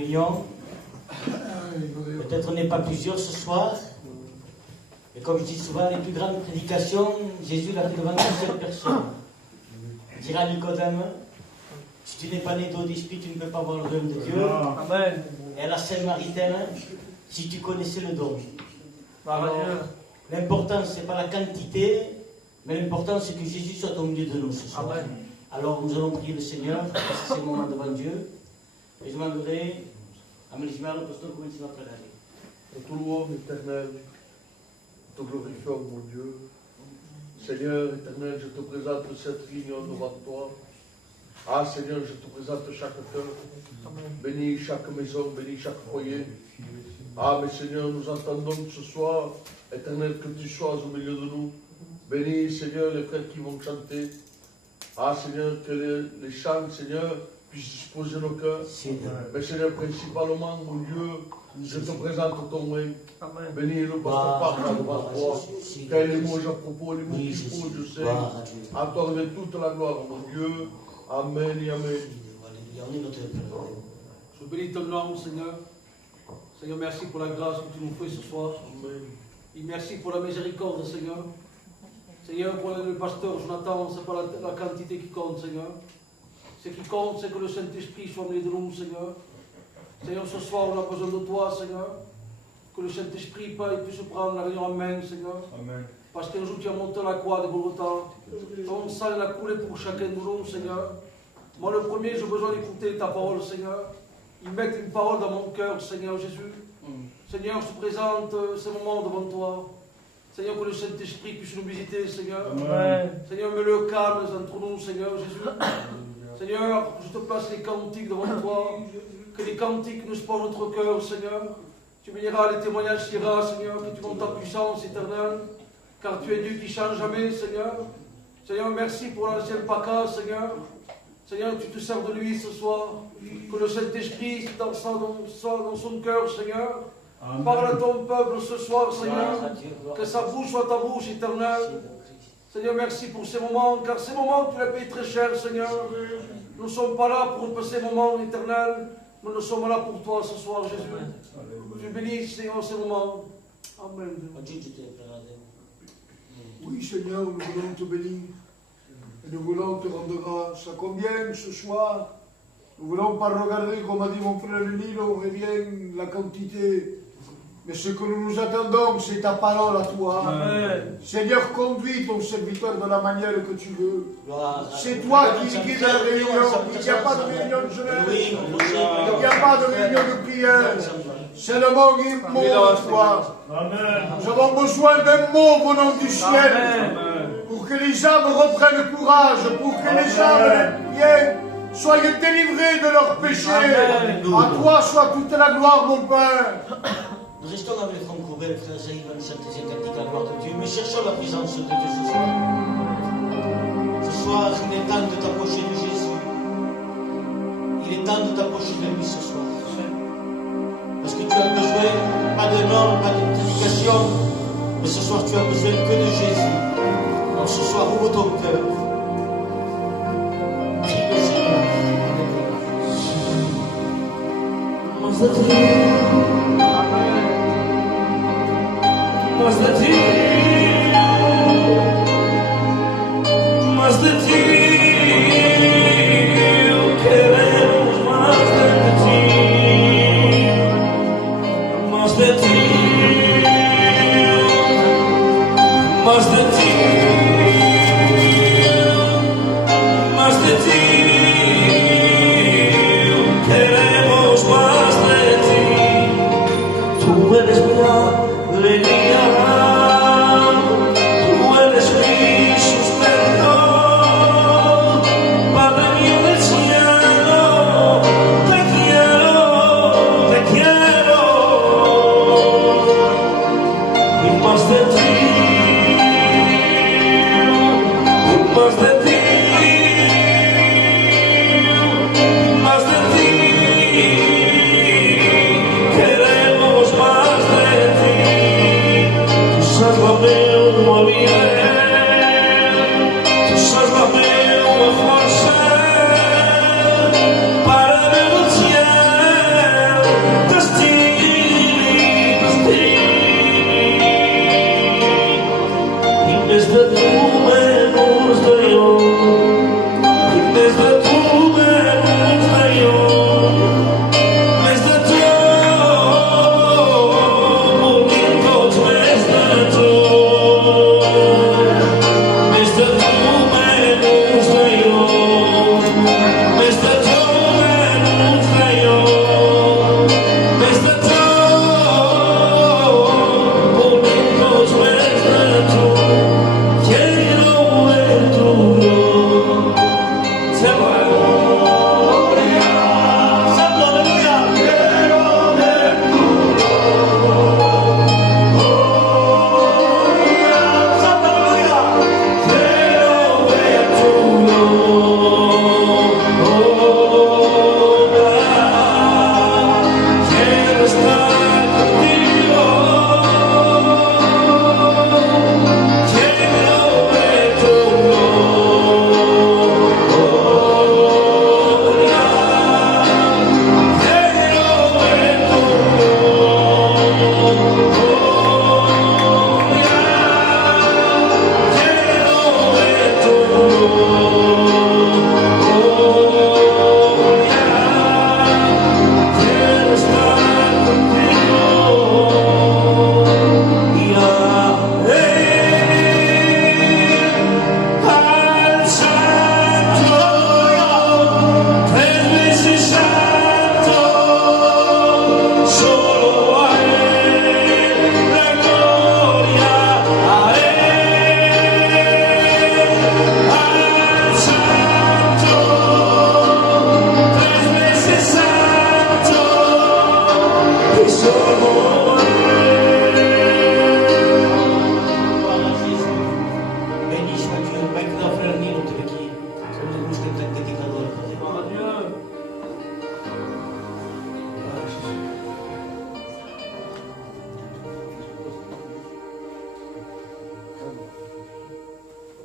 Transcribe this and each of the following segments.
réunion. Peut-être on n'est pas plusieurs ce soir. Et comme je dis souvent, les plus grandes prédications, Jésus l'a fait devant une seule personne. Il dira à Nicodème, si tu n'es pas né d'eau d'esprit, tu ne peux pas voir le royaume de Dieu. Amen. Et à la Sainte-Maritaine, si tu connaissais le don. Alors, l'important, ce n'est pas la quantité, mais l'important, c'est que Jésus soit au milieu de nous ce soir. Amen. Alors, nous allons prier le Seigneur, passer ces moments devant Dieu. Et je demanderai à Mélismar, le pasteur, comment il va préparer. Tout le monde éternel, te glorifions, mon Dieu. Seigneur éternel, je te présente cette réunion devant toi. Ah Seigneur, je te présente chaque cœur. Bénis chaque maison, bénis chaque foyer. Ah, mais Seigneur, nous entendons ce soir, éternel, que tu sois au milieu de nous. Bénis, Seigneur, les frères qui vont chanter. Ah, Seigneur, que les chants, Seigneur, puissent disposer nos cœurs. Mais Seigneur, principalement, mon Dieu, je te présente ton règne. Bénis le pasteur Parra devant toi. Quel est les mots à propos, les mots qu'il faut, je sais. À toi de toute la gloire, mon Dieu. Amen et Amen. Je bénis ton nom, Seigneur. Seigneur, merci pour la grâce que tu nous fais ce soir. Amen. Et merci pour la miséricorde, Seigneur. Seigneur, pour le pasteur Jonathan, ce n'est pas la quantité qui compte, Seigneur. Ce qui compte, c'est que le Saint-Esprit soit au milieu de nous, Seigneur. Seigneur, ce soir, on a besoin de toi, Seigneur. Que le Saint-Esprit puisse prendre la réunion en main, Seigneur. Amen. Parce qu'un jour, tu as monté la croix de Golgotha. Ton sang a coulé pour chacun de nous, Seigneur. Moi, le premier, j'ai besoin d'écouter ta parole, Seigneur. Ils mettent une parole dans mon cœur, Seigneur Jésus. Seigneur, je te présente ce moment devant toi. Seigneur, que le Saint-Esprit puisse nous visiter, Seigneur. Amen. Seigneur, mets-le calme entre nous, Seigneur Jésus. Seigneur, je te place les cantiques devant toi. Que les cantiques nous portent notre cœur, Seigneur. Tu béniras les témoignages ira, Seigneur, que tu montes ta puissance éternelle. Car tu es Dieu qui ne change jamais, Seigneur. Seigneur, merci pour l'ancien Pâques, Seigneur. Seigneur, tu te sers de lui ce soir. Que le Saint-Esprit soit dans son cœur, Seigneur. Amen. Parle à ton peuple ce soir, Seigneur. Que sa bouche soit ta bouche éternelle. Seigneur, merci pour ces moments, car ces moments, tu les payes très cher, Seigneur. Nous ne sommes pas là pour passer ces moments éternels, mais nous sommes là pour toi ce soir, Jésus. Tu bénis, Seigneur, ces moments. Amen. Oui, Seigneur, nous voulons te bénir. Et nous voulons te rendre grâce. À combien ce soir, nous ne voulons pas regarder, comme a dit mon frère Nilo, et bien la quantité. Mais ce que nous nous attendons, c'est ta parole à toi. Amen. Seigneur, conduis ton serviteur de la manière que tu veux. C'est toi qui guides la réunion. Il n'y a pas de réunion de jeunesse. Il n'y a pas de réunion de prière. C'est le mot à toi. Nous avons besoin d'un mot venant du ciel. Pour que les âmes reprennent courage. Pour que les âmes soient délivrées de leurs péchés. À toi soit toute la gloire, mon Père. Nous restons avec les francs couverts, frères et Yvan, chanter ces cantiques à la gloire de Dieu, mais cherchons la présence de Dieu ce soir. Ce soir, il est temps de t'approcher de Jésus. Il est temps de t'approcher de lui ce soir. Parce que tu as besoin, pas de normes, pas de prédication, mais ce soir tu as besoin que de Jésus. Donc ce soir, ouvre ton cœur. Prie le Seigneur. Mas de ti queremos más de ti, más de ti, más de ti, más de ti, queremos más de ti. Tú eres mi alegría. Tú eres mi sustento.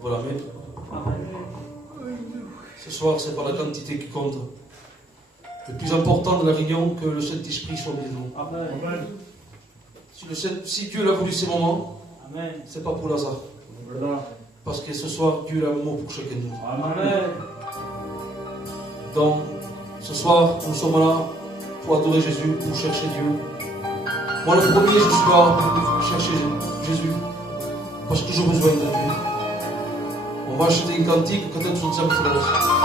Voilà, mais ce soir, c'est pas la quantité qui compte. Le plus important de la réunion, que le Saint-Esprit soit au milieu de nous. Amen. Si Dieu l'a voulu ces moments, c'est pas pour hasard. Parce que ce soir, Dieu a un mot pour chacun de nous. Amen. Donc, ce soir, nous sommes là pour adorer Jésus, pour chercher Dieu. Moi, le premier, je suis là pour chercher Jésus. Parce que j'ai besoin de lui. On va acheter une cantique, peut-être sur le frère.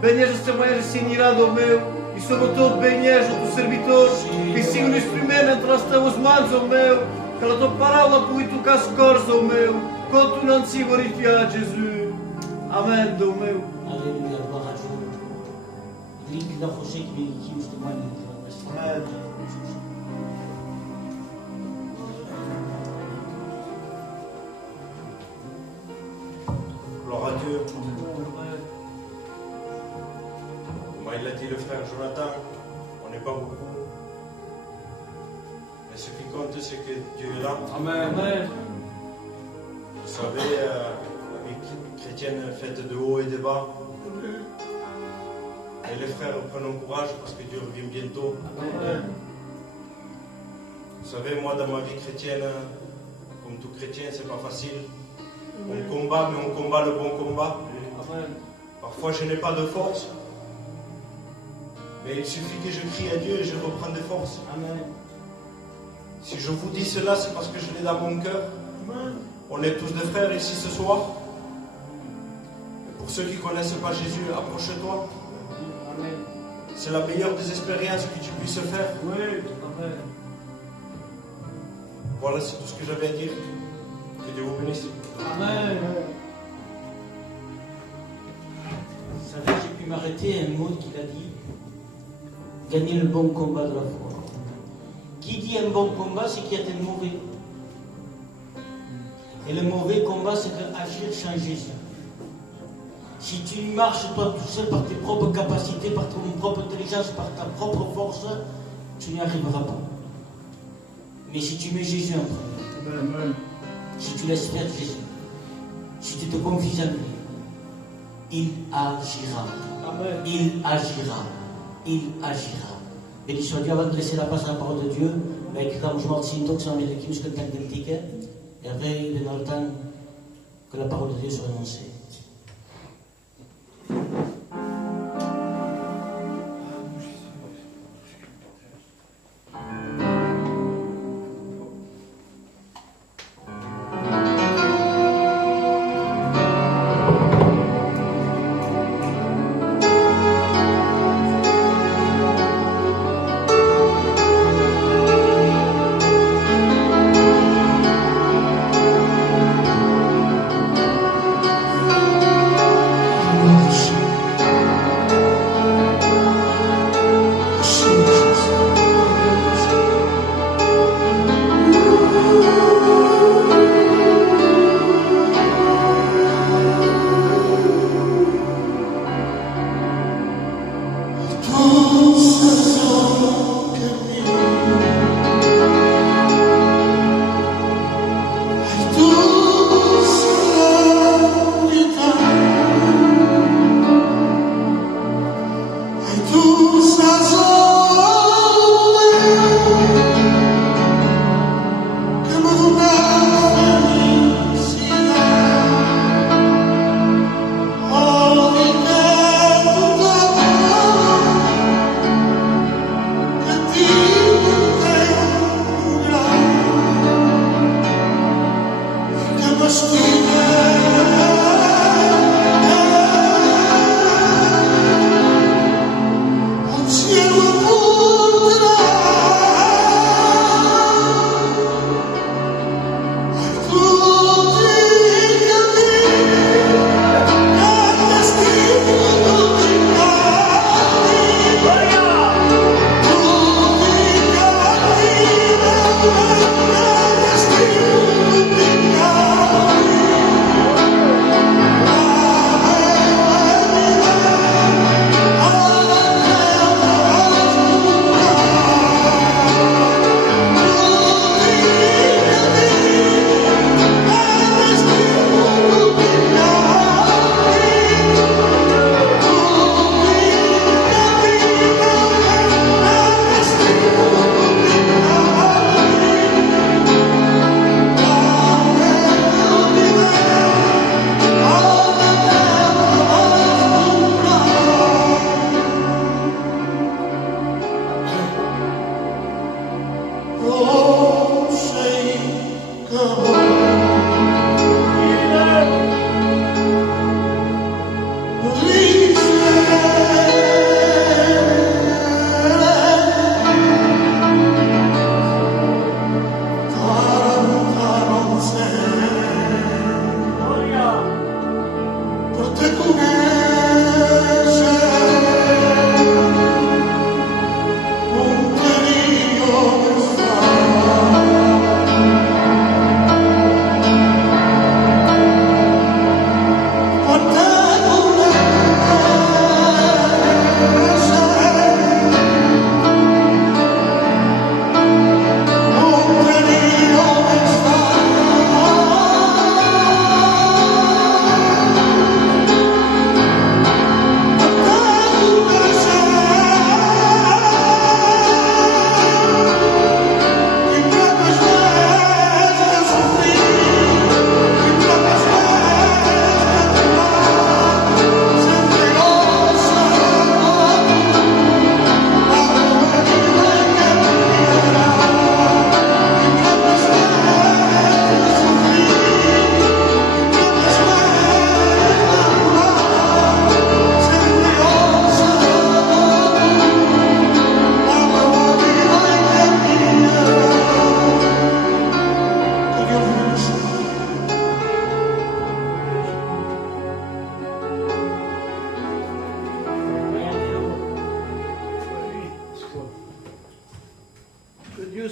Benhas também assim irado meu, e sobretudo benhas o teu servitor, que siga no instrumento entre as tuas mãos, ó meu, que ela tua palavra por tu cas cores, ó meu, quando tu não te siga glorificar, Jesus. Amém, ó meu. Aleluia, glória a Deus. Link da você que os demônios. Amém. Gloire à Dieu. Il a dit le frère Jonathan, on n'est pas beaucoup. Mais ce qui compte, c'est que Dieu est là. Amen. Vous savez, la vie chrétienne est faite de haut et de bas. Et les frères, prenons courage parce que Dieu revient bientôt. Amen. Vous savez, moi, dans ma vie chrétienne, comme tout chrétien, c'est pas facile. On combat, mais on combat le bon combat. Amen. Parfois, je n'ai pas de force. Mais il suffit que je crie à Dieu et je reprends des forces. Amen. Si je vous dis cela, c'est parce que je l'ai dans mon cœur. Amen. On est tous des frères ici ce soir. Et pour ceux qui ne connaissent pas Jésus, approche-toi. Amen. C'est la meilleure des expériences que tu puisses faire. Oui. Amen. Voilà, c'est tout ce que j'avais à dire. Que Dieu vous bénisse. Amen. Vous savez, j'ai pu m'arrêter à un mot qu'il a dit. Gagner le bon combat de la foi. Qui dit un bon combat, c'est qu'il y a des mauvais. Et le mauvais combat, c'est d'agir sans Jésus. Si tu marches toi tout seul par tes propres capacités, par ton propre intelligence, par ta propre force, tu n'y arriveras pas. Mais si tu mets Jésus en premier, Amen. si tu laisses faire Jésus, si tu te confies à lui, il agira. Amen. Il agira. Il agira. Béni soit Dieu, avant de laisser la place à la parole de Dieu, avec la joie de Sintok, sans les équipes, que le temps d'antique, et après, il est dans le temps que la parole de Dieu soit annoncée.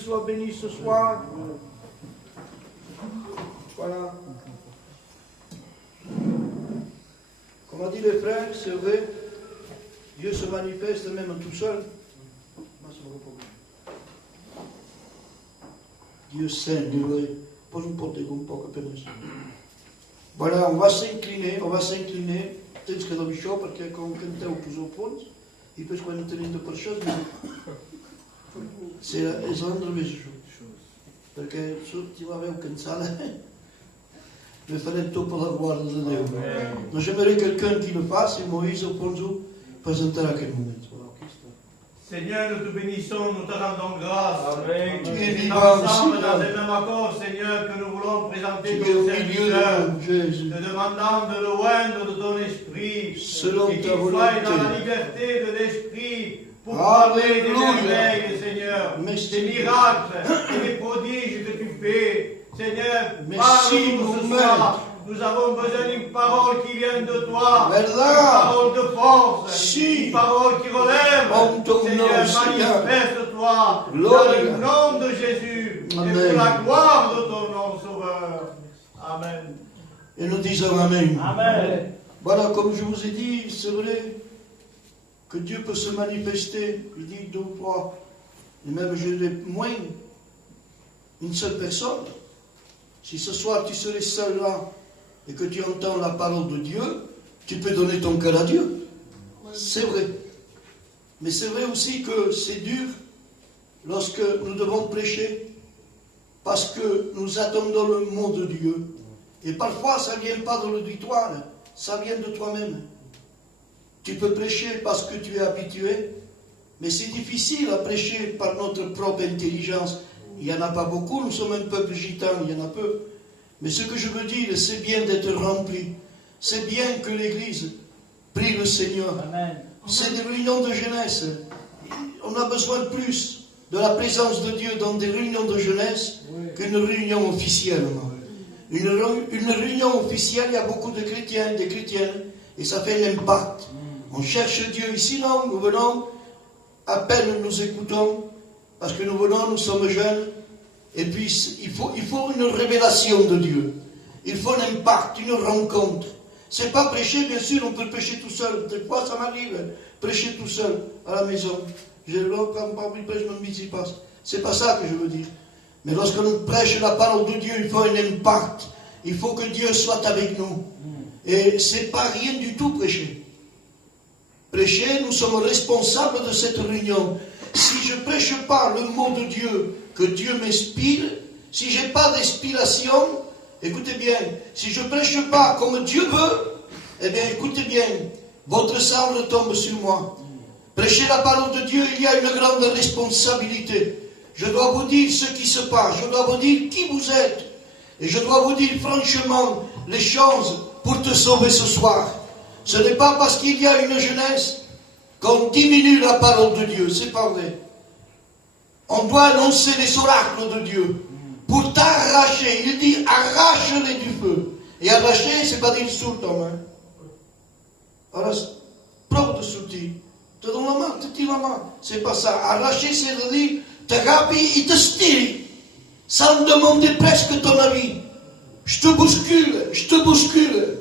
soit béni ce soir. Voilà. Comme a dit les frères, c'est vrai, Dieu se manifeste même tout seul. Dieu saint, Dieu pas nous porter comme pas que voilà, on va s'incliner. Tens que d'obrir això perquè com canteu pos al fons i després quan tenim de per això és l'endrevés això perquè si la veu cansada me farem tot per la guarda de Déu. No j'aimerais quelqu'un qui le fasse et Moïse Alfonso présentera aquest moment. Seigneur, nous te bénissons, nous te rendons grâce. Amen. Tu es vivant, ensemble dans le même accord, Seigneur, que nous voulons présenter ton serviteur, te demandant de le oindre de ton esprit, selon et qu'il ta volonté, soit dans la liberté de l'esprit pour parler des merveilles, Seigneur, des miracles et des prodiges que tu fais. Seigneur, parle-nous ce soir. Nous avons besoin d'une parole qui vient de toi, une parole de force, une parole qui relève. Seigneur, manifeste-toi dans le nom de Jésus et pour la gloire de ton nom, Sauveur. Amen. Et nous disons Amen. Amen. Voilà, comme je vous ai dit, c'est vrai que Dieu peut se manifester. Il dit 2 ou 3, et même je dirais moins, une seule personne. Si ce soir tu serais seul là, et que tu entends la parole de Dieu, tu peux donner ton cœur à Dieu. C'est vrai. Mais c'est vrai aussi que c'est dur lorsque nous devons prêcher, parce que nous attendons le mot de Dieu. Et parfois, ça ne vient pas de l'auditoire, ça vient de toi-même. Tu peux prêcher parce que tu es habitué, mais c'est difficile à prêcher par notre propre intelligence. Il n'y en a pas beaucoup, nous sommes un peuple gitan, il y en a peu. Mais ce que je veux dire, c'est bien d'être rempli. C'est bien que l'Église prie le Seigneur. C'est des réunions de jeunesse. On a besoin de plus de la présence de Dieu dans des réunions de jeunesse qu'une réunion officielle. Une réunion officielle, il y a beaucoup de chrétiens, des chrétiennes, et ça fait l'impact. On cherche Dieu ici, non, nous venons, à peine nous écoutons, parce que nous venons, nous sommes jeunes, et puis il faut une révélation de Dieu. Il faut un impact, une rencontre. C'est pas prêcher, bien sûr, on peut prêcher tout seul. Des fois, ça m'arrive, prêcher tout seul, à la maison. J'ai l'autre, quand pas prêche, je me dis, passe. C'est pas ça que je veux dire. Mais lorsque nous prêchons la parole de Dieu, il faut un impact. Il faut que Dieu soit avec nous. Et c'est pas rien du tout prêcher. Prêcher, nous sommes responsables de cette réunion. Si je ne prêche pas le mot de Dieu, que Dieu m'inspire, si je n'ai pas d'inspiration, écoutez bien, si je ne prêche pas comme Dieu veut, eh bien écoutez bien, votre sang retombe sur moi. Prêcher la parole de Dieu, il y a une grande responsabilité. Je dois vous dire ce qui se passe, je dois vous dire qui vous êtes, et je dois vous dire franchement les choses pour te sauver ce soir. Ce n'est pas parce qu'il y a une jeunesse qu'on diminue la parole de Dieu, c'est pas vrai. On doit annoncer les oracles de Dieu pour t'arracher. Il dit arrache-les du feu. Et arracher, c'est pas dire sur ta main. Alors, prends de sortir. Te donne la main, te tire la main. C'est pas ça. Arracher, c'est de dire te rapis et te style. Sans demander presque ton avis. Je te bouscule, je te bouscule.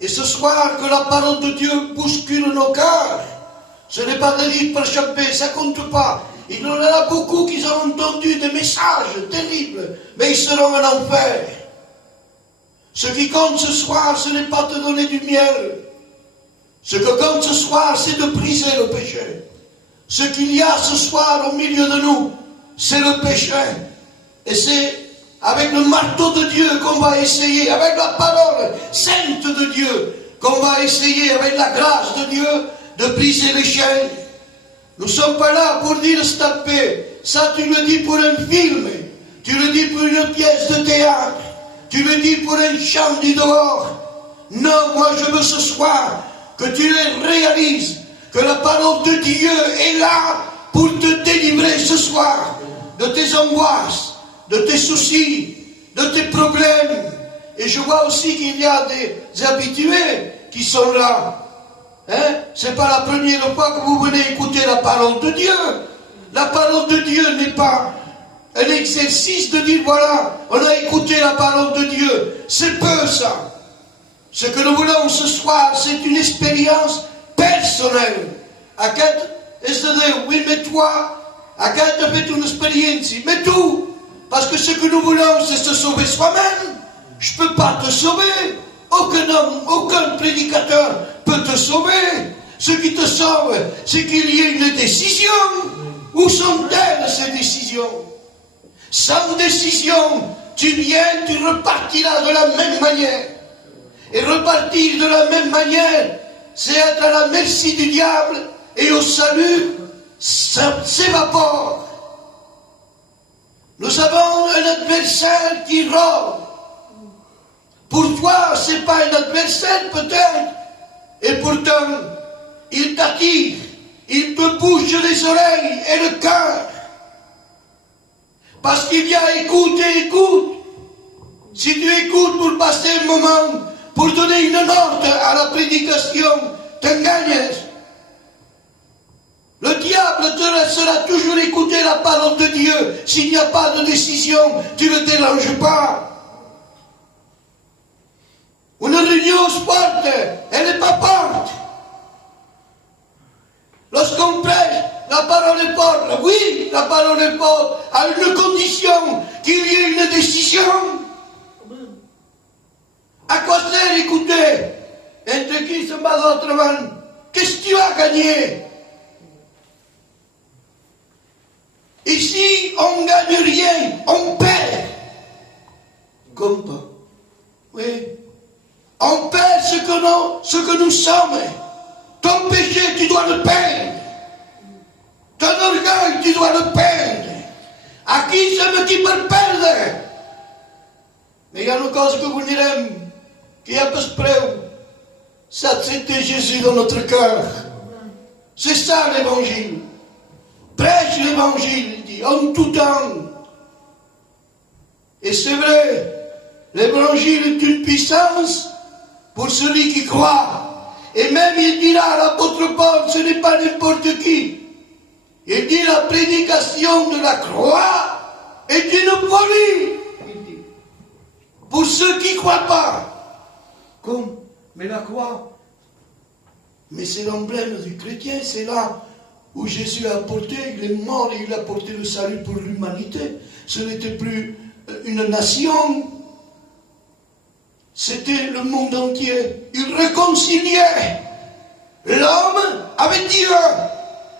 Et ce soir, que la parole de Dieu bouscule nos cœurs. Ce n'est pas de dire par échapper, ça compte pas. Il y en a beaucoup qui ont entendu des messages terribles, mais ils seront en enfer. Ce qui compte ce soir, ce n'est pas te donner du miel. Ce que compte ce soir, c'est de briser le péché. Ce qu'il y a ce soir au milieu de nous, c'est le péché. Et c'est avec le marteau de Dieu qu'on va essayer, avec la parole sainte de Dieu, qu'on va essayer, avec la grâce de Dieu, de briser les chaînes. Nous ne sommes pas là pour dire stop. Ça, tu le dis pour un film, tu le dis pour une pièce de théâtre, tu le dis pour un chant du dehors. Non, moi je veux ce soir que tu le réalises, que la parole de Dieu est là pour te délivrer ce soir de tes angoisses, de tes soucis, de tes problèmes. Et je vois aussi qu'il y a des habitués qui sont là. Hein? C'est pas la première fois que vous venez écouter la parole de Dieu. La parole de Dieu n'est pas un exercice de dire, voilà, on a écouté la parole de Dieu. C'est peu ça. Ce que nous voulons ce soir, c'est une expérience personnelle. Aquest és de Déu, oui, mais toi, aquest a fait une expérience, mais tout. Parce que ce que nous voulons, c'est se sauver soi-même. Je ne peux pas te sauver. Aucun homme, aucun prédicateur peut te sauver. Ce qui te sauve, c'est qu'il y ait une décision. Où sont-elles ces décisions? Sans décision, tu viens, tu repartiras de la même manière. Et repartir de la même manière, c'est être à la merci du diable et au salut, ça s'évapore. Nous avons un adversaire qui rôde. Pour toi, ce n'est pas un adversaire peut-être. Et pourtant, il t'attire, il te bouge les oreilles et le cœur. Parce qu'il y a écoute et écoute. Si tu écoutes pour passer un moment, pour donner une note à la prédication, t'engages. Le diable te laissera toujours écouter la parole de Dieu. S'il n'y a pas de décision, tu ne te déranges pas. Une réunion forte, elle n'est pas forte. Lorsqu'on prêche, la parole est forte. Oui, la parole est forte, à une condition qu'il y ait une décision. À quoi sert écouter? Entre qui se bat autrement? Qu'est-ce que tu as gagné? Ici, on ne gagne rien, on perd. Comme pas. Oui. On perd ce que nous sommes. Ton péché, tu dois le perdre. Ton orgueil, tu dois le perdre. À qui sommes qui peut perdre? Mais il y a une chose que vous direz, qui a peu près, c'est accepter Jésus dans notre cœur. C'est ça l'évangile. Prêche l'évangile, il dit, en tout temps. Et c'est vrai, l'évangile est une puissance pour celui qui croit. Et même il dira à l'apôtre Paul, ce n'est pas n'importe qui. Il dit la prédication de la croix est une folie. Il dit, pour ceux qui ne croient pas. Comme, mais la croix, mais c'est l'emblème du chrétien, c'est là où Jésus a apporté, il est mort et il a apporté le salut pour l'humanité. Ce n'était plus une nation, c'était le monde entier. Il réconciliait l'homme avec Dieu.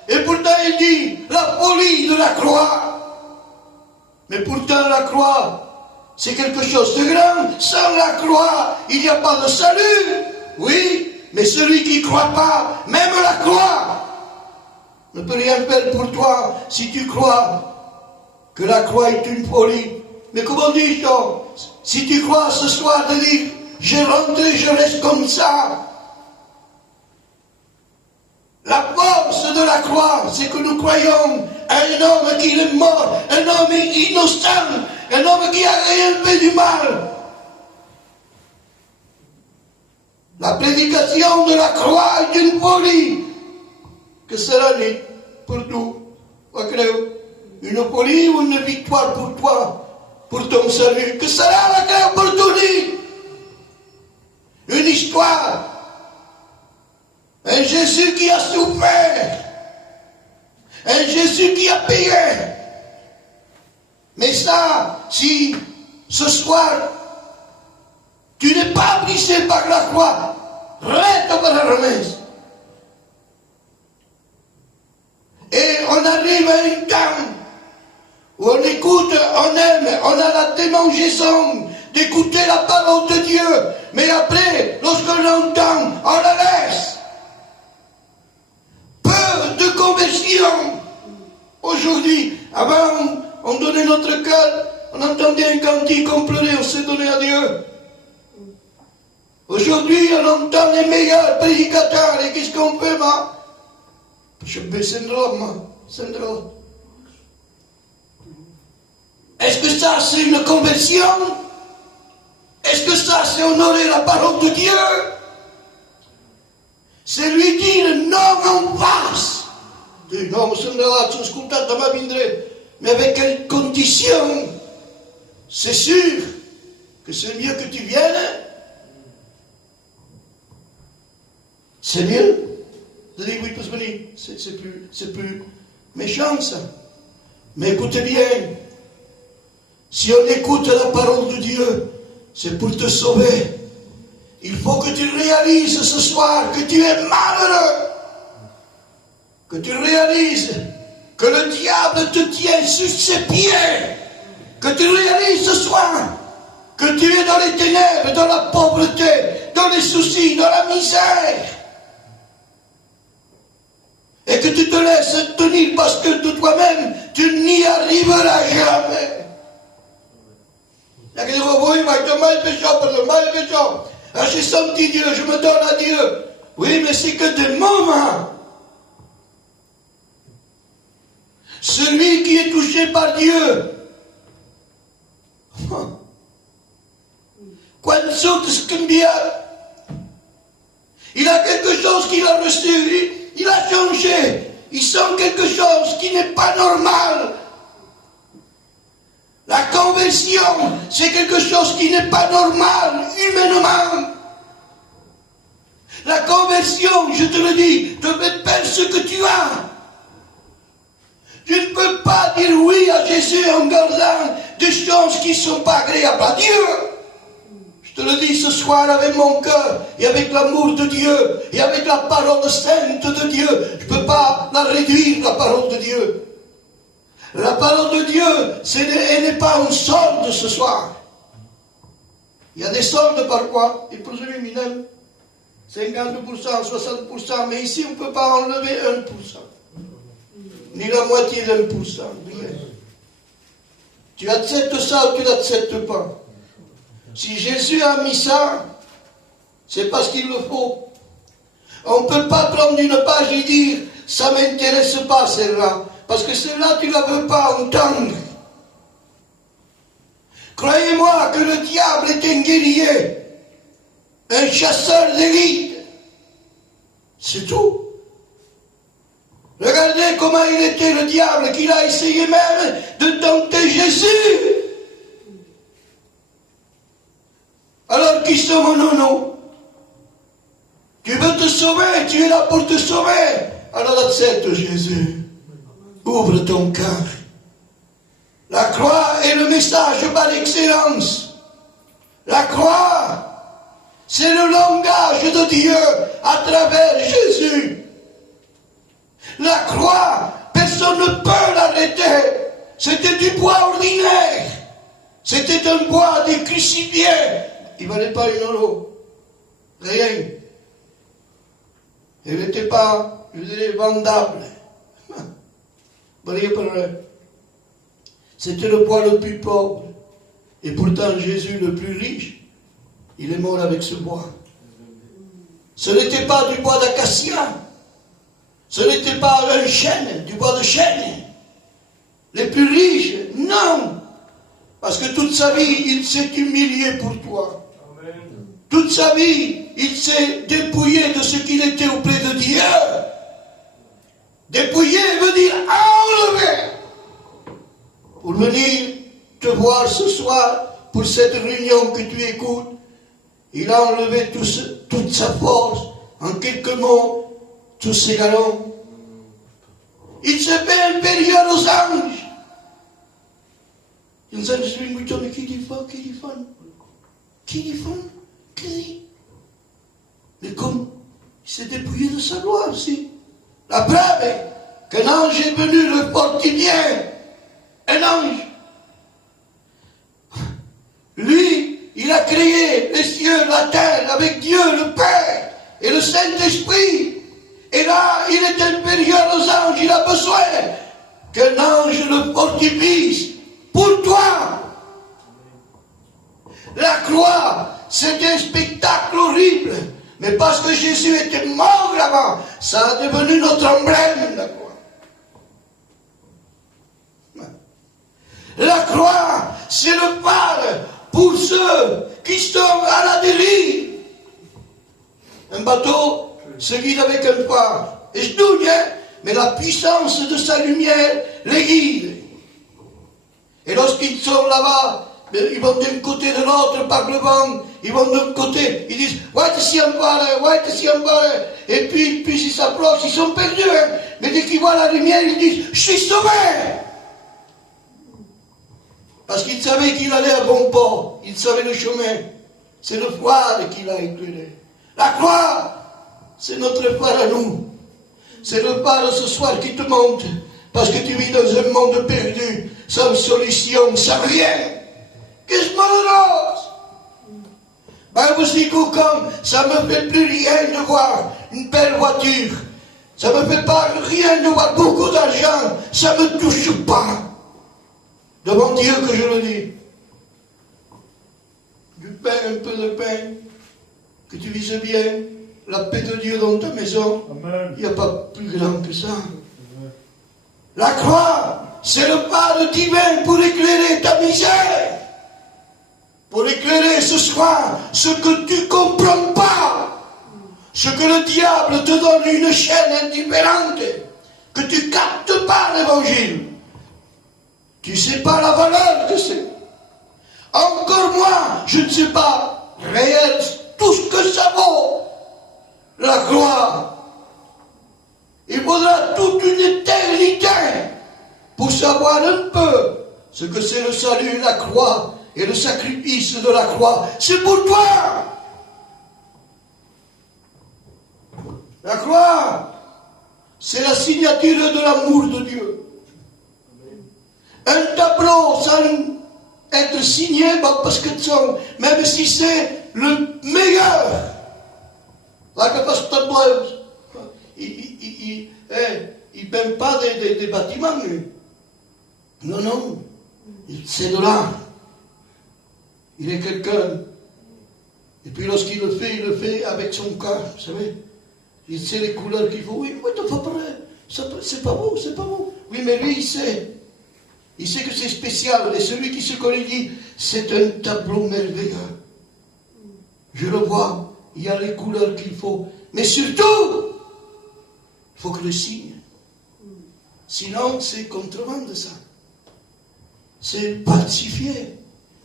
Et pourtant il dit, la folie de la croix. Mais pourtant la croix, c'est quelque chose de grand. Sans la croix, il n'y a pas de salut. Oui, mais celui qui ne croit pas, même la croix, ne peut rien faire pour toi si tu crois que la croix est une folie. Mais comment dis-je? Si tu crois ce soir de dire, je rentre et je reste comme ça. La force de la croix, c'est que nous croyons à un homme qui est mort, un homme innocent, un homme qui n'a rien fait du mal. La prédication de la croix est une folie. Que sera pour nous? Une folie ou une victoire pour toi, pour ton salut? Que sera la guerre pour tout dire? Une histoire. Un Jésus qui a souffert. Un Jésus qui a payé. Mais ça, si ce soir, tu n'es pas brisé par la croix, reste par la remesse. Et on arrive à un temps où on écoute, on aime, on a la démangeaison d'écouter la parole de Dieu. Mais après, lorsqu'on l'entend, on la laisse. Peu de conversion. Aujourd'hui, avant, on donnait notre cœur, on entendait un cantique, on pleurait, on s'est donné à Dieu. Aujourd'hui, on entend les meilleurs prédicateurs, et qu'est-ce qu'on fait, moi? Je me syndrome. Est-ce que ça c'est une conversion? Est-ce que ça c'est honorer la parole de Dieu? C'est lui dire non en face. Non, sono ascoltato, ma vindré. Mais avec quelles conditions? C'est sûr que c'est mieux que tu viennes. C'est mieux. Je dis oui, parce que c'est plus méchant ça. Mais écoutez bien, si on écoute la parole de Dieu, c'est pour te sauver. Il faut que tu réalises ce soir que tu es malheureux. Que tu réalises que le diable te tient sur ses pieds. Que tu réalises ce soir que tu es dans les ténèbres, dans la pauvreté, dans les soucis, dans la misère. Et que tu te laisses tenir parce que de toi-même, tu n'y arriveras jamais. Il y a qui disent, oui, mais mal péchant. Ah, j'ai senti Dieu, je me donne à Dieu. Oui, mais c'est que des moments. Celui qui est touché par Dieu, il a quelque chose qu'il a reçu, il a changé, il sent quelque chose qui n'est pas normal. La conversion, c'est quelque chose qui n'est pas normal, humainement. La conversion, je te le dis, te fait perdre ce que tu as. Tu ne peux pas dire oui à Jésus en gardant des choses qui ne sont pas agréables à Dieu. Je te le dis ce soir avec mon cœur et avec l'amour de Dieu et avec la parole sainte de Dieu. Je ne peux pas la réduire, la parole de Dieu. La parole de Dieu, elle n'est pas une solde ce soir. Il y a des soldes parfois, et pour celui mineur, 50%, 60%, mais ici on ne peut pas enlever 1%. Ni la moitié d'1%. Rien. Tu acceptes ça ou tu n'acceptes pas. Si Jésus a mis ça, c'est parce qu'il le faut. On ne peut pas prendre une page et dire ça ne m'intéresse pas celle-là. Parce que celle-là, tu ne la veux pas entendre. Croyez-moi que le diable est un guerrier, un chasseur d'élite. C'est tout. Regardez comment il était le diable, qu'il a essayé même de tenter Jésus. Alors qui sommes-nous, nous? Tu veux te sauver, tu es là pour te sauver. Alors accepte Jésus. Ouvre ton cœur. La croix est le message par excellence. La croix, c'est le langage de Dieu à travers Jésus. La croix, personne ne peut l'arrêter. C'était du bois ordinaire. C'était un bois des crucifiés. Il ne valait pas €1. Rien. Il n'était pas, je dirais, vendable. C'était le bois le plus pauvre. Et pourtant, Jésus, le plus riche, il est mort avec ce bois. Ce n'était pas du bois d'acacia. Ce n'était pas un chêne, du bois de chêne. Les plus riches, non. Parce que toute sa vie, il s'est humilié pour toi. Amen. Toute sa vie, il s'est dépouillé de ce qu'il était auprès de Dieu. Dépouillé veut dire enlever. Pour venir te voir ce soir, pour cette réunion que tu écoutes, il a enlevé toute sa force, en quelques mots, tous ses galons. Il se fait inférieur aux anges. Les anges lui disent, qui dit mais comme il s'est dépouillé de sa gloire aussi. La preuve est qu'un ange est venu le fortifier. Un ange. Lui, il a créé les cieux, la terre, avec Dieu, le Père, et le Saint-Esprit. Et là, il est inférieur aux anges. Il a besoin qu'un ange le fortifie pour toi. La croix, c'est un spectacle horrible. Mais parce que Jésus était mort là-bas, ça a devenu notre emblème, la croix. La croix, c'est le phare pour ceux qui sont à la dérive. Un bateau se guide avec un phare. Et je doute, mais la puissance de sa lumière les guide. Et lorsqu'ils sont là-bas, ils vont d'un côté de l'autre par le vent, ils vont d'un côté, ils disent « Ouais, t'es en bas, et puis ils s'approchent, ils sont perdus, hein. Mais dès qu'ils voient la lumière, ils disent « Je suis sauvé !» Parce qu'ils savaient qu'il allait à bon port, ils savaient le chemin. C'est le phare qui l'a éclairé. La croix, c'est notre phare à nous. C'est le phare ce soir qui te monte, parce que tu vis dans un monde perdu, sans solution, sans rien. Qu'est-ce malheureuse! Ben vous dites comme ça me fait plus rien de voir une belle voiture. Ça me fait pas rien de voir beaucoup d'argent. Ça me touche pas. Devant Dieu que je le dis. Du pain, un peu de pain, que tu vises bien, la paix de Dieu dans ta maison. Il n'y a pas plus grand que ça. La croix, c'est le phare divin pour éclairer ta misère. Pour éclairer ce soir ce que tu ne comprends pas. Ce que le diable te donne une chaîne indifférente. Que tu ne captes pas l'évangile. Tu ne sais pas la valeur que c'est. Encore moi, je ne sais pas réel tout ce que ça vaut. La croix. Il faudra toute une éternité pour savoir un peu ce que c'est le salut, la croix et le sacrifice de la croix. C'est pour toi. La croix, c'est la signature de l'amour de Dieu. Un tableau sans être signé, parce que même si c'est le meilleur, la catastrophe, il ne peint pas des bâtiments. Non, non. C'est de l'art. Il est quelqu'un. Et puis lorsqu'il le fait, il le fait avec son cœur, vous savez. Il sait les couleurs qu'il faut. Oui, mais c'est pas beau, c'est pas beau. Oui, mais lui, il sait. Il sait que c'est spécial. Et celui qui se connaît dit, c'est un tableau merveilleux. Je le vois. Il y a les couleurs qu'il faut. Mais surtout, il faut que le signe. Sinon, c'est contrebande ça. C'est falsifié.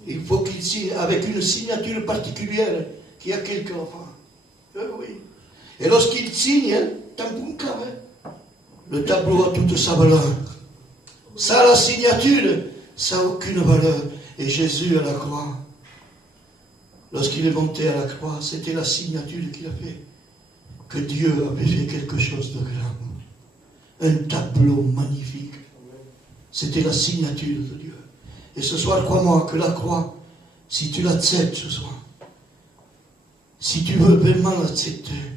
Il faut qu'il signe avec une signature particulière qu'il y a quelqu'un enfin. Oui. Et lorsqu'il signe, le tableau a toute sa valeur. Ça, la signature, ça n'a aucune valeur. Et Jésus à la croix, lorsqu'il est monté à la croix, c'était la signature qu'il a fait. Que Dieu avait fait quelque chose de grand. Un tableau magnifique. C'était la signature de Dieu. Et ce soir, crois-moi que la croix, si tu l'acceptes ce soir, si tu veux vraiment l'accepter,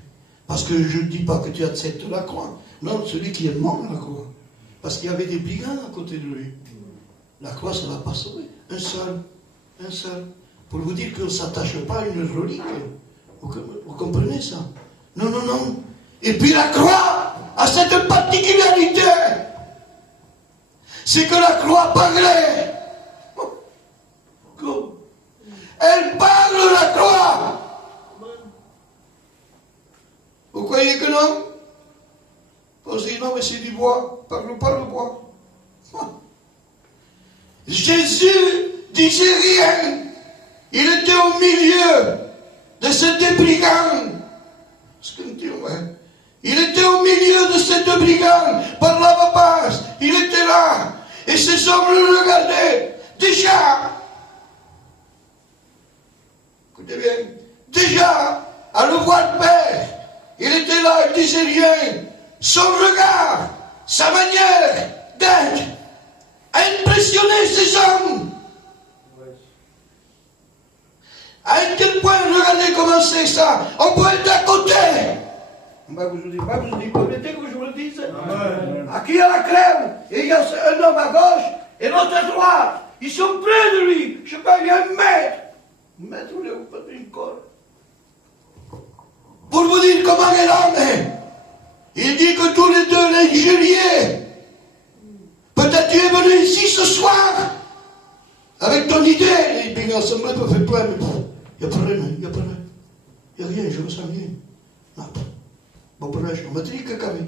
parce que je ne dis pas que tu acceptes la croix, non, celui qui est mort à la croix, parce qu'il y avait des brigands à côté de lui. La croix, ça ne l'a pas sauvé. Un seul. Pour vous dire qu'on ne s'attache pas à une relique. Vous comprenez ça? Non, non, non. Et puis la croix a cette particularité. C'est que la croix parlait. Elle parle, la croix. Vous croyez que non? Vous dites non, mais c'est du bois. Parle pas le bois. Jésus disait rien. Il était au milieu de ces brigands. Il était au milieu de ces deux brigands. Par la papasse, il était là. Et ces hommes le regardaient. Déjà, écoutez bien, déjà, à le voir faire, il était là, il disait rien. Son regard, sa manière d'être, a impressionné ces hommes. À un tel point, regardez comment c'est ça. On peut être à côté. Vous dites, permettez que je vous le dise. Aquí à la crème, il y a un homme à gauche et l'autre à droite. Ils sont près de lui. Je sais pas, il y a un mètre. Un mètre ou pas une corde. Pour vous dire comment est l'homme. Il dit que tous les deux l'injuriaient. Peut-être tu es venu ici ce soir avec ton idée. Et puis l'assemblée peut faire plein, mais il n'y a pas rien, il n'y a pas rien. Il n'y a rien, je ressens rien. Non. Bon, pour l'instant, on m'a dit que Kavi.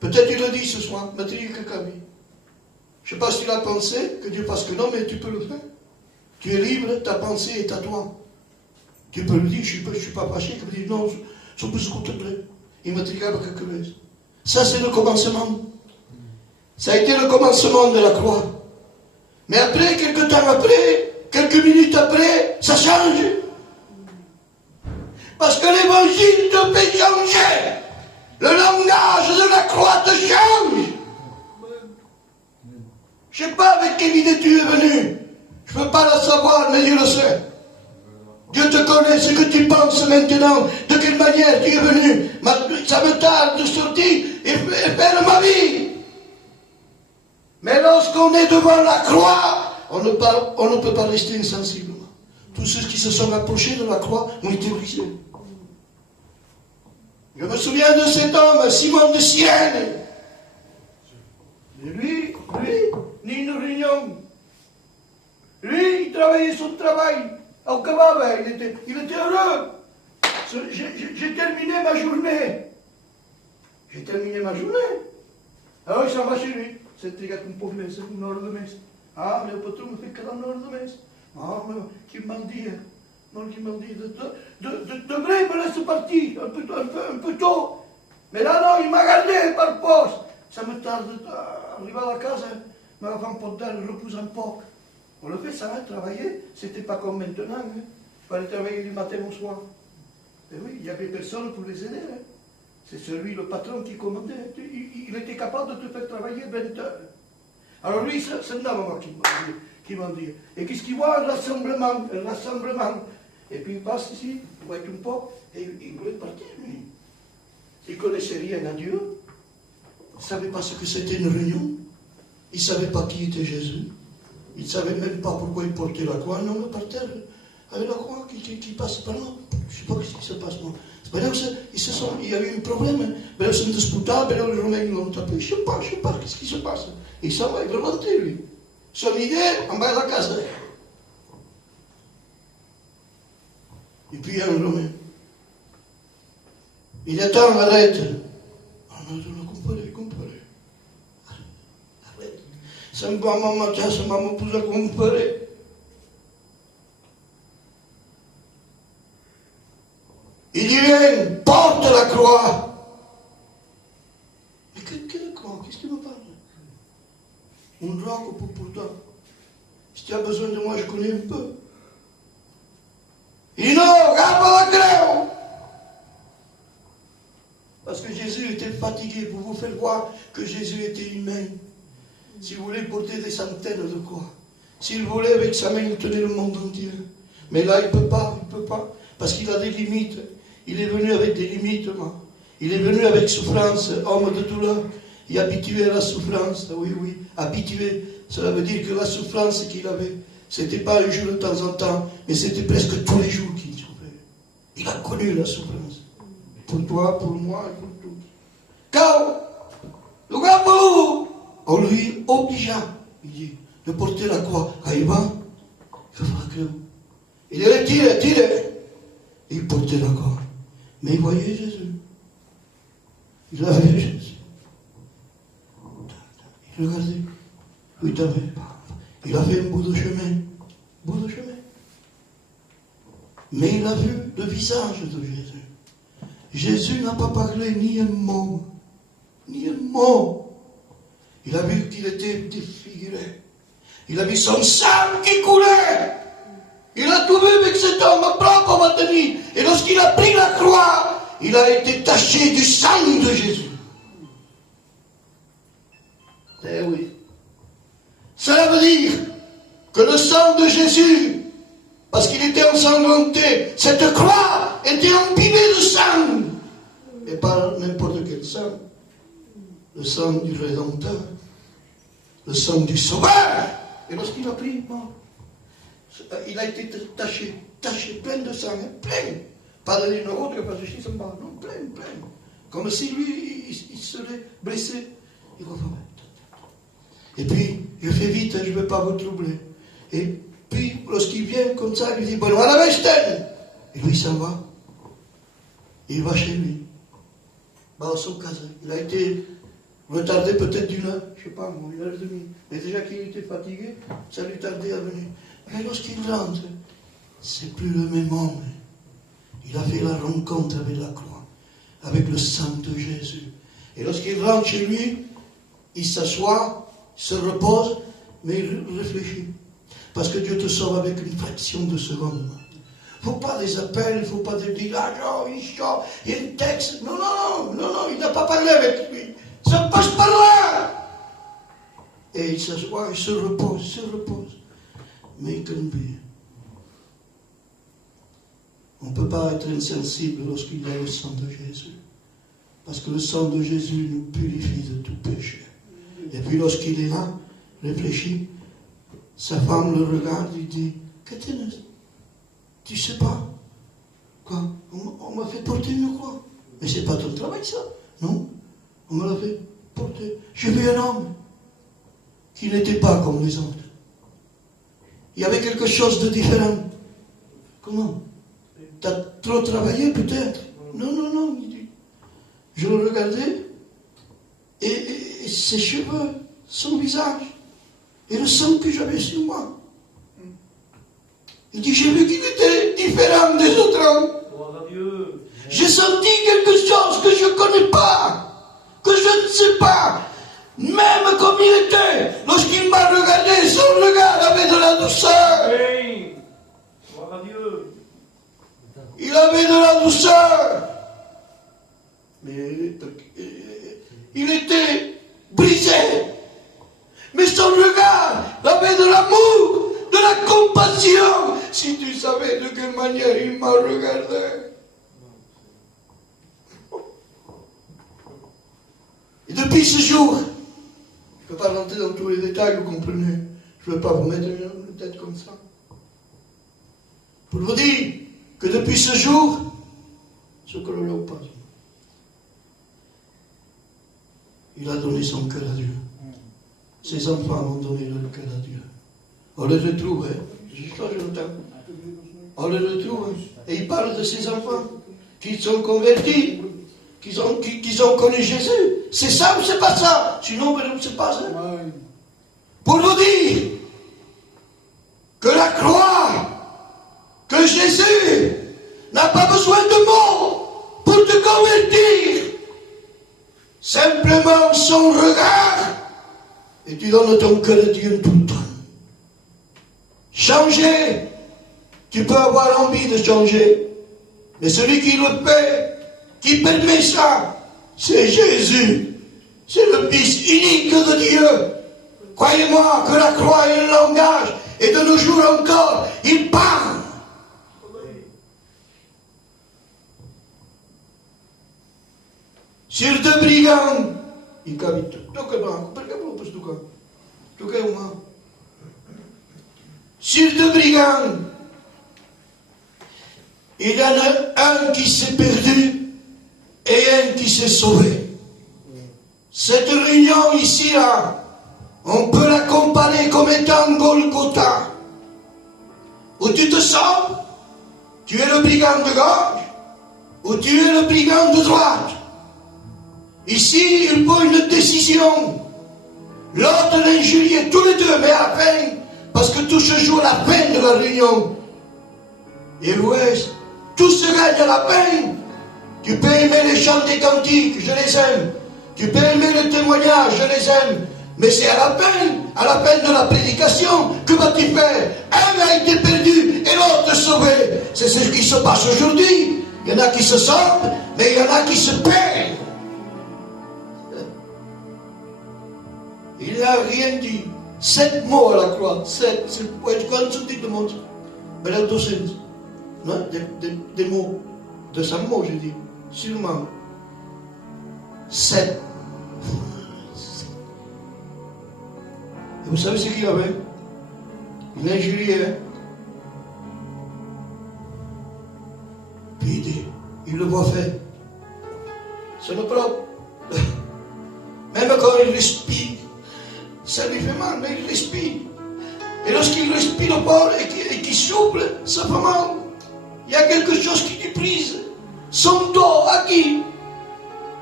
Peut-être tu le dis ce soir, m'a dit que Kavi. Je ne sais pas si tu l'as pensé, que Dieu pense que non, mais tu peux le faire. Tu es libre, ta pensée est à toi. Tu peux le dire, je ne suis pas fâché, que dire non, je peux se contempler. Il me regarde quelque chose. Ça, c'est le commencement. Ça a été le commencement de la croix. Mais après, quelques temps après, quelques minutes après, ça change. Parce que l'évangile te fait changer. Le langage de la croix te change. Je ne sais pas avec quelle idée tu es venu. Je ne peux pas la savoir, mais Dieu le sait. Dieu te connaît ce que tu penses maintenant, de quelle manière tu es venu. Ça me tarde de sortir et faire ma vie. Mais lorsqu'on est devant la croix, on ne peut pas rester insensiblement. Tous ceux qui se sont approchés de la croix ont été brisés. Je me souviens de cet homme, Simon de Cyrène. Et lui, ni une réunion. Lui, il travaillait son travail. Au cabane, il était heureux. J'ai terminé ma journée. Alors il s'en va chez lui. C'était un pauvre messe, une heure de messe. Ah, mais le patron me fait que une heure de messe. Ah, mais qui m'a dit, de vrai, me laisse partir, un peu tôt. Mais là, non, il m'a gardé par poste. Ça me tarde d'arriver à la casa, mais avant de dar, je repose un peu. On le fait, ça va travailler, c'était pas comme maintenant. Il fallait travailler du matin au soir. Et oui, il n'y avait personne pour les aider. C'est celui, le patron, qui commandait. Il était capable de te faire travailler 20 heures. Alors lui, c'est un homme qui m'a dit. Et qu'est-ce qu'il voit? Un rassemblement. Et puis il passe ici, il voit un peu, et il voulait partir, lui. Il ne connaissait rien à Dieu. Il ne savait pas ce que c'était une réunion. Il ne savait pas qui était Jésus. Il ne savait même pas pourquoi il portait la croix. Un homme par terre, avec la croix qui passe par là. Je ne sais pas ce qui se passe, moi. Il y a eu un problème. Ils se sont disputés, les Romains l'ont tapé. Je ne sais pas, qu'est-ce qui se passe. Il s'en va, il veut rentrer, lui. Son idée, en bas de la casa. Et puis il y a un Romain. Il attend, arrête. Ah non, compare. Arrête. Ça me va, maman, ça me pousse à comparer. Il dit, viens, porte la croix. Mais quelle croix? Qu'est-ce qu'il me parle? Une roque pour toi. Si tu as besoin de moi, je connais un peu. Il dit, non, regarde la crème. Parce que Jésus était fatigué pour vous faire voir que Jésus était humain. S'il voulait porter des centaines de croix. S'il voulait, avec sa main, il tenait le monde entier. Mais là, il ne peut pas. Parce qu'il a des limites. Il est venu avec des limites, moi. Il est venu avec souffrance, homme de douleur. Il est habitué à la souffrance, oui, habitué. Cela veut dire que la souffrance qu'il avait, c'était pas un jour de temps en temps, mais c'était presque tous les jours qu'il souffrait. Il a connu la souffrance. Pour toi, pour moi, et pour tous. Car, le gamin, on lui obligea, il dit, de porter la croix. Ah, il va, il fera que. Il allait tirer. Et il portait la croix. Mais il voyait Jésus. Il avait Jésus. Il regardait. Il a fait un bout de chemin. Mais il a vu le visage de Jésus. Jésus n'a pas parlé ni un mot. Il a vu qu'il était défiguré. Il a vu son sang qui coulait. Il a tout vu avec cet homme propre à tenir. Et lorsqu'il a pris la croix, il a été taché du sang de Jésus. Eh oui. Cela veut dire que le sang de Jésus, parce qu'il était ensanglanté, cette croix était imbibée de sang. Et pas n'importe quel sang. Le sang du Rédempteur. Le sang du Sauveur. Et lorsqu'il a pris, il a été taché, plein de sang, plein. Pas de l'une autre, pas de chez non, plein. Comme si lui, il serait blessé. Il va faire. Et puis, il fait vite, je ne vais pas vous troubler. Et puis, lorsqu'il vient comme ça, il lui dit, bon, à la Westen. Et lui, il s'en va. Il va chez lui. Bah, au son casa. Il a été retardé peut-être d'une heure, je ne sais pas, moi, 1h30. Mais déjà qu'il était fatigué, ça lui tardait à venir. Mais lorsqu'il rentre, c'est plus le même homme. Il a fait la rencontre avec la croix, avec le sang de Jésus. Et lorsqu'il rentre chez lui, il s'assoit, se repose, mais il réfléchit. Parce que Dieu te sauve avec une fraction de seconde. Il ne faut pas des appels, il ne faut pas des dire, ah non, il y a un texte. Non, il n'a pas parlé avec lui. Ça passe par là. Et il s'assoit, il se repose. Mais comme bien. On ne peut pas être insensible lorsqu'il y a le sang de Jésus. Parce que le sang de Jésus nous purifie de tout péché. Et puis lorsqu'il est là, réfléchit, sa femme le regarde, il dit, Catherine, tu ne sais pas quoi? On m'a fait porter une croix. Mais c'est pas ton travail ça, non? On me l'a fait porter. J'ai vu un homme qui n'était pas comme les autres. Il y avait quelque chose de différent. Comment? Tu as trop travaillé peut-être? Non, il dit. Je le regardais et ses cheveux, son visage et le sang que j'avais sur moi. Il dit, j'ai vu qu'il était différent des autres hommes. J'ai senti quelque chose que je ne connais pas, que je ne sais pas. Même comme il était, lorsqu'il m'a regardé, son regard avait de la douceur. Il avait de la douceur. Mais il était brisé. Mais son regard avait de l'amour, de la compassion. Si tu savais de quelle manière il m'a regardé. Et depuis ce jour, je ne peux pas rentrer dans tous les détails, vous comprenez. Je ne veux pas vous mettre une tête comme ça. Pour vous dire que depuis ce jour, ce que le passe, il a donné son cœur à Dieu. Ses enfants ont donné leur cœur à Dieu. On les retrouve, hein. Je l'entends. On les retrouve. Et il parle de ses enfants qui sont convertis, qui ont connu Jésus. C'est ça ou c'est pas ça? Sinon, on ne sait pas ça. Pour vous dire que la croix, que Jésus n'a pas besoin de mots pour te convertir. Simplement son regard, et tu donnes ton cœur à Dieu tout le temps. Changer, tu peux avoir envie de changer, mais celui qui le fait, qui permet ça, c'est Jésus. C'est le Fils unique de Dieu. Croyez-moi que la croix est un langage, et de nos jours encore, il parle. Sur deux brigands, il capite. Sur deux brigands, il y en a un qui s'est perdu et un qui s'est sauvé. Cette réunion ici, là, on peut la comparer comme étant Golgotha. Où tu te sauves, tu es le brigand de gauche, ou tu es le brigand de droite. Ici, il faut une décision. L'autre l'injuriait tous les deux, mais à la fin, parce que tout se joue à la fin de la réunion. Et vous voyez, tout se gagne à la fin. Tu peux aimer les chants des cantiques, je les aime. Tu peux aimer le témoignage, je les aime. Mais c'est à la fin de la prédication, que vas-tu faire? Un a été perdu et l'autre sauvé. C'est ce qui se passe aujourd'hui. Il y en a qui se sauvent, mais il y en a qui se perdent. Il n'a rien dit. 7 mots à la croix. 7. Quantos mots? Bereau 200. Non? Des mots. 200 mots, je dis. Sûrement. 7. Et vous savez ce qu'il avait? Il injuriait. Puis il le voit faire. C'est le propre. Même quand il respire, ça lui fait mal, mais il respire. Et lorsqu'il respire fort et qu'il souffle, ça fait mal. Il y a quelque chose qui lui brise. Son dos, à qui?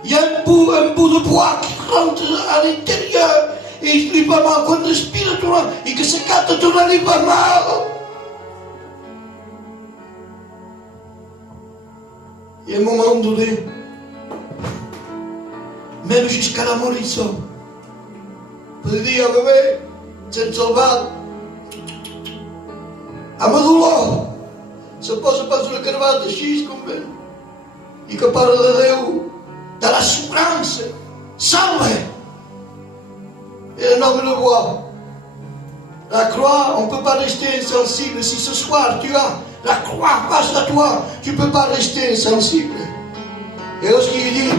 il y a un bout de bois qui rentre à l'intérieur et il fait pas mal quand on respire et que ce quatre tourne il va mal. Et à un moment donné, même jusqu'à la morition, peut dire bébé, c'est salvat. À ma douleur, se posa pas sur le cravache de xix com ell i que parla de Déu, de la souffrance, salve. Et le nom le voit. La croix, on ne peut pas rester insensible. Si ce soir tu as la croix face à toi, tu ne peux pas rester insensible. Et lorsqu'il dit,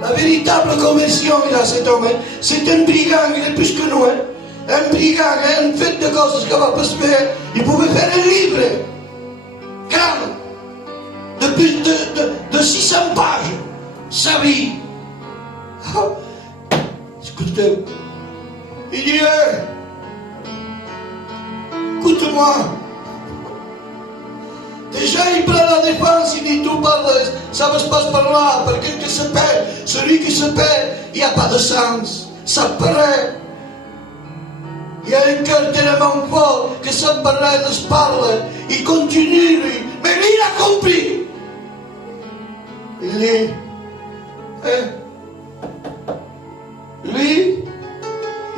la véritable conversion, il a cet homme, c'est un brigand, il est plus que nous. Un brigand, un fait de choses qu'il va pas se faire. Il pouvait faire un livre grand, de plus de 600 pages, sa vie. Écoutez, il dit, écoute-moi. Déjà, il prend la défense, il dit tout par ça se passe par là, par quelqu'un qui se perd. Celui qui se perd, il n'y a pas de sens. Ça paraît. Il y a un cœur tellement fort que ça paraît de se parler. Il continue, lui. Mais lui, il a compris. Il dit, lui,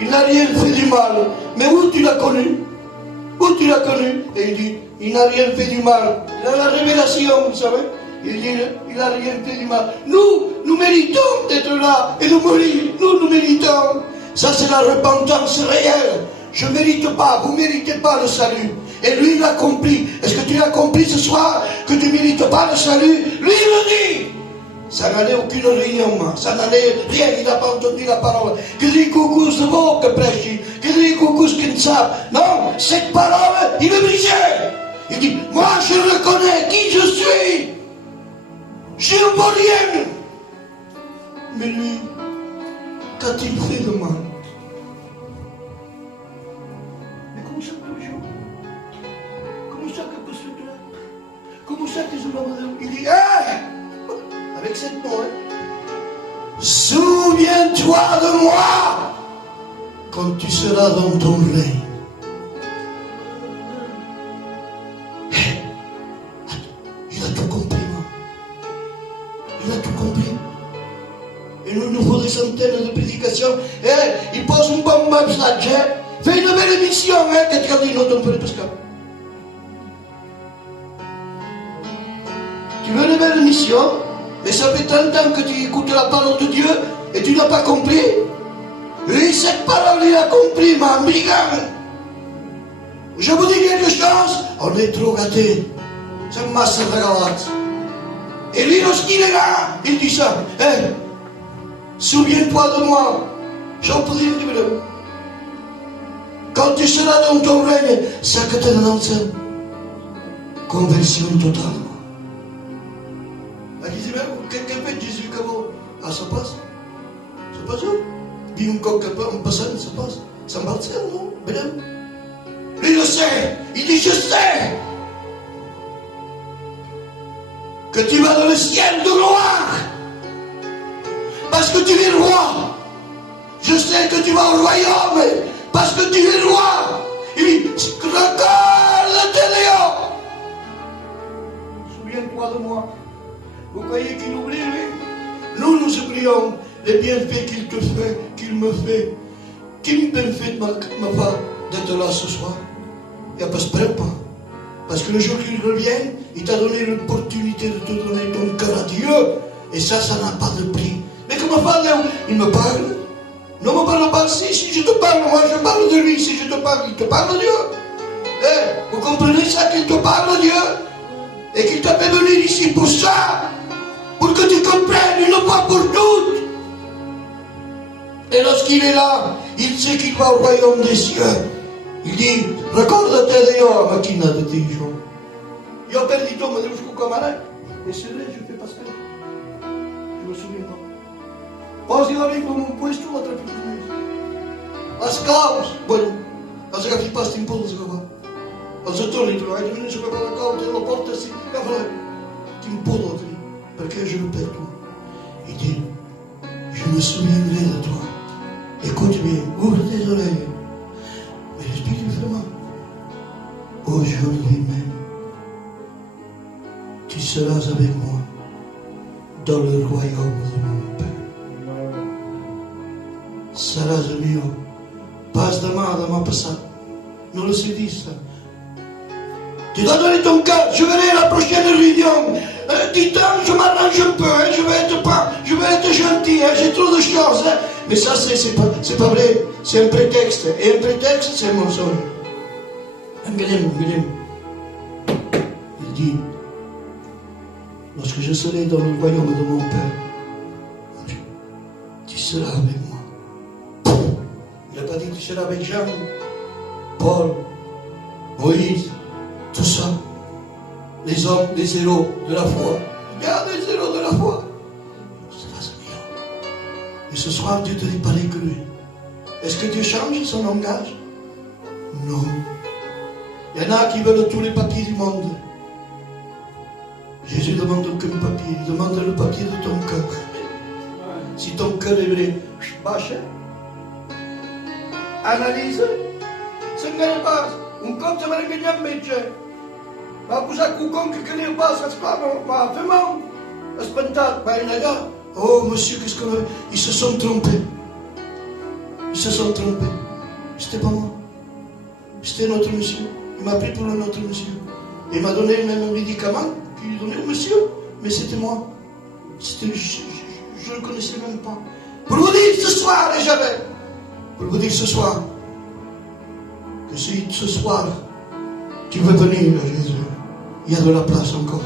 il n'a rien fait du mal. Mais où tu l'as connu? Où tu l'as connu? Et il dit, il n'a rien fait du mal. Il a la révélation, vous savez. Il dit, il n'a rien fait du mal. Nous méritons d'être là et de mourir. Nous méritons. Ça, c'est la repentance réelle. Je ne mérite pas, vous ne méritez pas le salut. Et lui, il a compris. Est-ce que tu as compris ce soir que tu ne mérites pas le salut? Lui, il le dit. Ça n'allait aucune réunion, ça n'allait rien, il n'a pas entendu la parole. Que dit coucou de vous que prêche, que dit coucou ce qu'il ne savent. Non, cette parole, il est brisé. Il dit, moi je reconnais qui je suis. Je ne vois rien. Mais lui, qu'a-t-il fait de mal? Mais comment ça toujours? Comment ça que peut se faire? Comment ça que je m'en il dit, avec cette mot, souviens-toi de moi quand tu seras dans ton règne. Il a tout compris, moi. Il a tout compris. Et nous faut des centaines de prédications. Il pose un bon message. Fais une belle émission, que tu as dit non, ton frère Pascal. Tu veux une belle émission? Mais ça fait 30 ans que tu écoutes la parole de Dieu et tu n'as pas compris. Et cette parole, il a compris, ma brigand. Je vous dis quelque chose, on est trop gâtés. C'est un masse de galates. Et lui, lorsqu'il est là, il dit ça. Souviens-toi de moi. J'en prie un petit peu. Quand tu seras dans ton règne, ça que tu annonces. Conversion totale. Quelqu'un fait Jésus comment? Ah, ça passe. C'est pas ça. Puis un coq en passant, ça passe. Ça marche, non? Madame. Lui, il le sait. Il dit, je sais que tu vas dans le ciel de gloire. Parce que tu es roi. Je sais que tu vas au royaume. Parce que tu es roi. Il dit, regarde tes léons. Souviens-toi de moi. Vous croyez qu'il oublie, lui? Nous oublions les bienfaits qu'il te fait, qu'il me fait. Qu'il me fait, ma femme, d'être là ce soir. Il n'y a pas se prête pas. Parce que le jour qu'il revient, il t'a donné l'opportunité de te donner ton cœur à Dieu. Et ça n'a pas de prix. Mais comment parle, il me parle. Ne me parle pas si je te parle, moi je parle de lui. Si je te parle, il te parle de Dieu. Vous comprenez ça, qu'il te parle de Dieu? Et qu'il t'a fait venir ici pour ça. Pour que tu comprennes une fois pour toutes. Et lorsqu'il est là, il sait qu'il va au royaume des cieux. Il dit, ricordate di io, macchina di Dio. Io ho perduto, ma devo scucamare. E se lei, je fais Pascal. Je me souviens pas. Posi la Bibbia in un puesto, la trafico. As Klaus, bueno, als ik even pas in Polen zou gaan. Als het toch niet draait, dan is het wel koud en op porte si, ja voilà. Tu me pourras, parce que je le perds tout. Il dit, je me souviendrai de toi. Écoute bien, ouvre tes oreilles. Mais l'Esprit dit vraiment, aujourd'hui même, tu seras avec moi dans le royaume de mon Père. Saràs mio, pas demà, demà passat. Non le sais dit ça. Tu dois donner ton cœur, je verrai la prochaine réunion. Dis-toi, je m'arrange un peu, hein, je vais être gentil, hein, j'ai trop de choses. Hein. Mais ça, c'est pas vrai, c'est un prétexte. Et un prétexte, c'est un mensonge. Angelem. Il dit, lorsque je serai dans le royaume de mon Père, tu seras avec moi. Il n'a pas dit, tu seras avec Jean, Paul, Moïse, tout ça. Les hommes, les héros de la foi. Regarde les héros de la foi. Et ce soir, Dieu te dit pareil que lui. Est-ce que Dieu change son langage? Non. Il y en a qui veulent tous les papiers du monde. Jésus demande aucun papier. Il demande le papier de ton cœur. Si ton cœur est vrai, bâche. Analyse. Ce n'est pas. Un compte va gagner un métier. Va posar quelqu'un que li passa, va vraiment espantat. Va aller là. Oh monsieur, qu'est-ce qu'on a? Ils se sont trompés. C'était pas moi. C'était notre monsieur. Il m'a pris pour un autre monsieur. Il m'a donné même un médicament qu'il donnait au monsieur. Mais c'était moi. Je ne le connaissais même pas. Pour vous dire ce soir, et jamais. Pour vous dire ce soir. Que si ce soir, tu veux venir à Jésus, il y a de la place encore.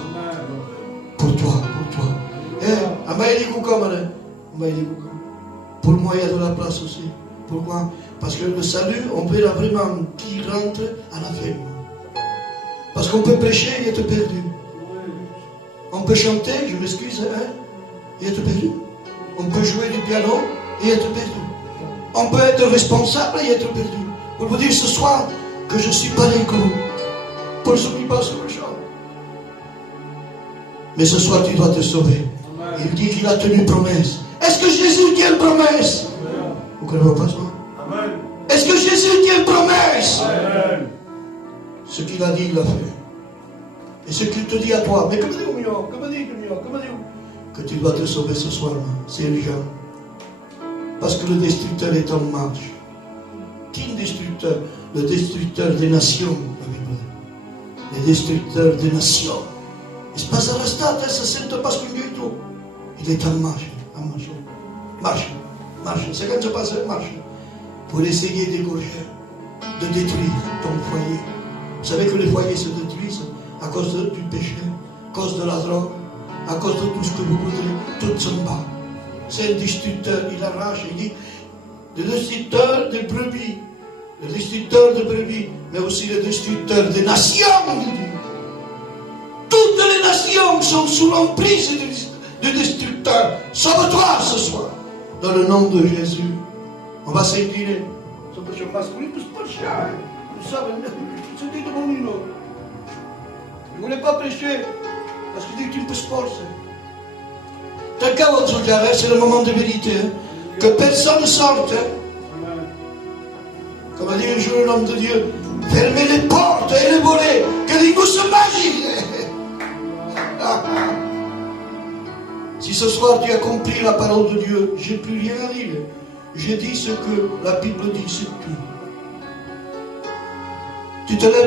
Pour toi. Pour moi, il y a de la place aussi. Pourquoi? Parce que le salut, on verra vraiment qui rentre à la fin. Parce qu'on peut prêcher et être perdu. On peut chanter, je m'excuse, et être perdu. On peut jouer du piano et être perdu. On peut être responsable et être perdu. Pour vous dire ce soir que je suis pareil que vous. Pour ceux qui passent sur le champ. Mais ce soir, tu dois te sauver. Il dit qu'il a tenu promesse. Est-ce que Jésus tient une promesse? Vous ne connaissez pas ça? Amen. Est-ce que Jésus tient une promesse? Amen. Ce qu'il a dit, il l'a fait. Et ce qu'il te dit à toi, mais que me dis-vous? Que tu dois te sauver ce soir, c'est urgent. Parce que le destructeur est en marche. Qui est le destructeur? Le destructeur des nations, la Bible dit. Le destructeur des nations. Il se passe à la stade, ça ne sent pas ce qu'il dit tout. Il est en marche. Marche. C'est quand ça passe, marche. Pour essayer d'égorger, de détruire ton foyer. Vous savez que les foyers se détruisent à cause du péché, à cause de la drogue, à cause de tout ce que vous voudrez, tout s'en bat. C'est un destructeur, il arrache, il dit, le destructeur des brebis, mais aussi le destructeur des nations, il dit. Toutes les nations sont sous l'emprise du destructeur. Sauve-toi ce soir, dans le nom de Jésus. On va s'incliner. Ça peut se passer pour lui, tout ce péché. Vous savez, c'est dit de mon nom. Il ne voulait pas prêcher, parce qu'il dit que tu ne peux pas forcer. C'est le moment de vérité. Que personne ne sorte. Comme a dit un jour l'homme de Dieu, fermez les portes et les volets, que les gousses se mangent. Si ce soir tu as compris la parole de Dieu, je n'ai plus rien à dire. Je dis ce que la Bible dit, c'est tout. Tu te lèves.